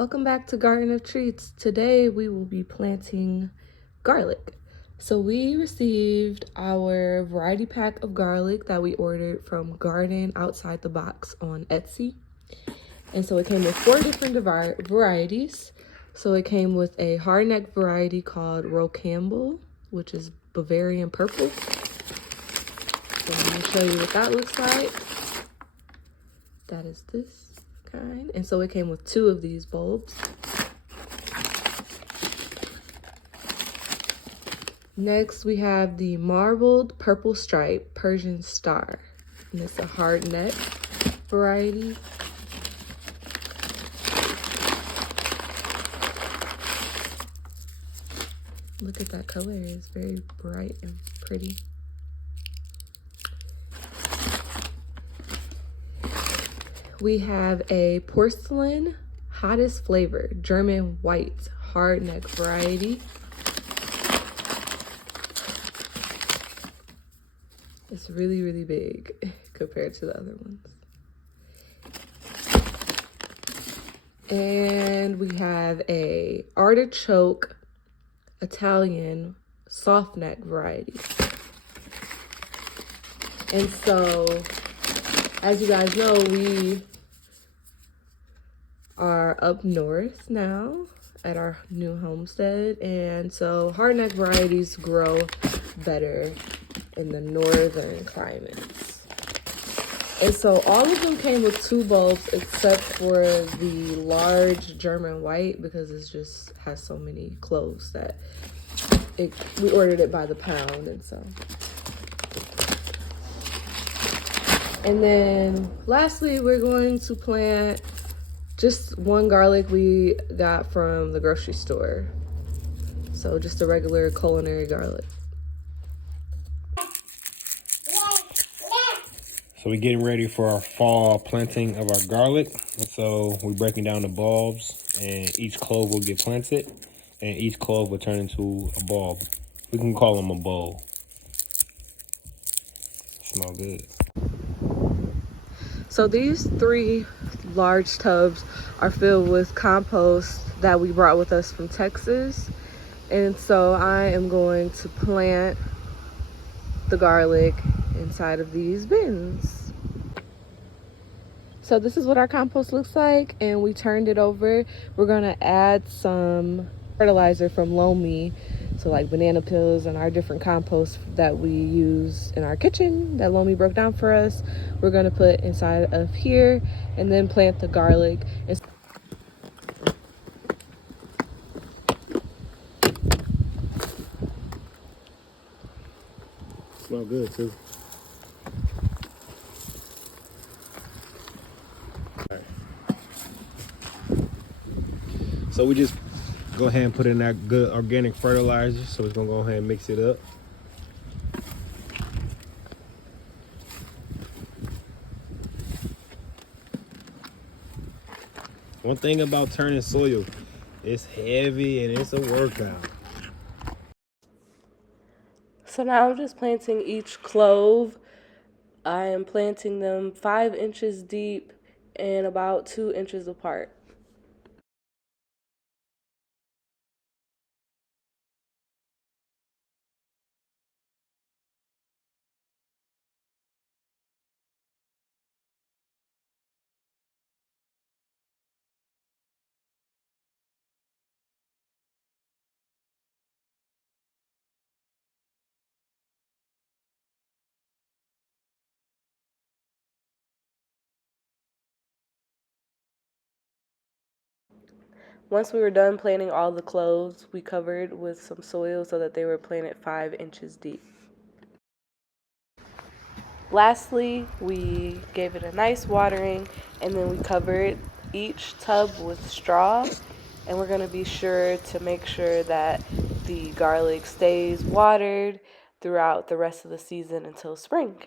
Welcome back to Garden of Treats. Today we will be planting garlic. So we received our variety pack of garlic that we ordered from Garden Outside the Box on Etsy. And so it came with 4 different varieties. So it came with a hardneck variety called Campbell, which is Bavarian purple. So let me show you what that looks like. That is this kind. And so it came with 2 of these bulbs. Next we have the marbled purple stripe Persian star, and it's a hard neck variety. Look at that color, it's very bright and pretty. We have a porcelain hottest flavor German white hard neck variety. It's really, really big compared to the other ones. And we have a artichoke Italian soft neck variety. And so, as you guys know, we are up north now at our new homestead, and so hardneck varieties grow better in the northern climates. And so all of them came with 2 bulbs except for the large German white, because it just has so many cloves that we ordered it by the pound. And so, and then lastly, we're going to plant just 1 garlic we got from the grocery store. So just a regular culinary garlic. So we're getting ready for our fall planting of our garlic. And so we're breaking down the bulbs, and each clove will get planted, and each clove will turn into a bulb. We can call them a bowl. Smell good. So these 3 large tubs are filled with compost that we brought with us from Texas. And so I am going to plant the garlic inside of these bins. So this is what our compost looks like, and we turned it over. We're gonna add some fertilizer from Lomi, so like banana peels and our different compost that we use in our kitchen that Lomi broke down for us. We're gonna put inside of here and then plant the garlic. Smell good too. So we just go ahead and put in that good organic fertilizer. So it's gonna go ahead and mix it up. One thing about turning soil, it's heavy and it's a workout. So now I'm just planting each clove. I am planting them 5 inches deep and about 2 inches apart. Once we were done planting all the cloves, we covered with some soil so that they were planted 5 inches deep. Lastly, we gave it a nice watering, and then we covered each tub with straw, and we're going to be sure to make sure that the garlic stays watered throughout the rest of the season until spring.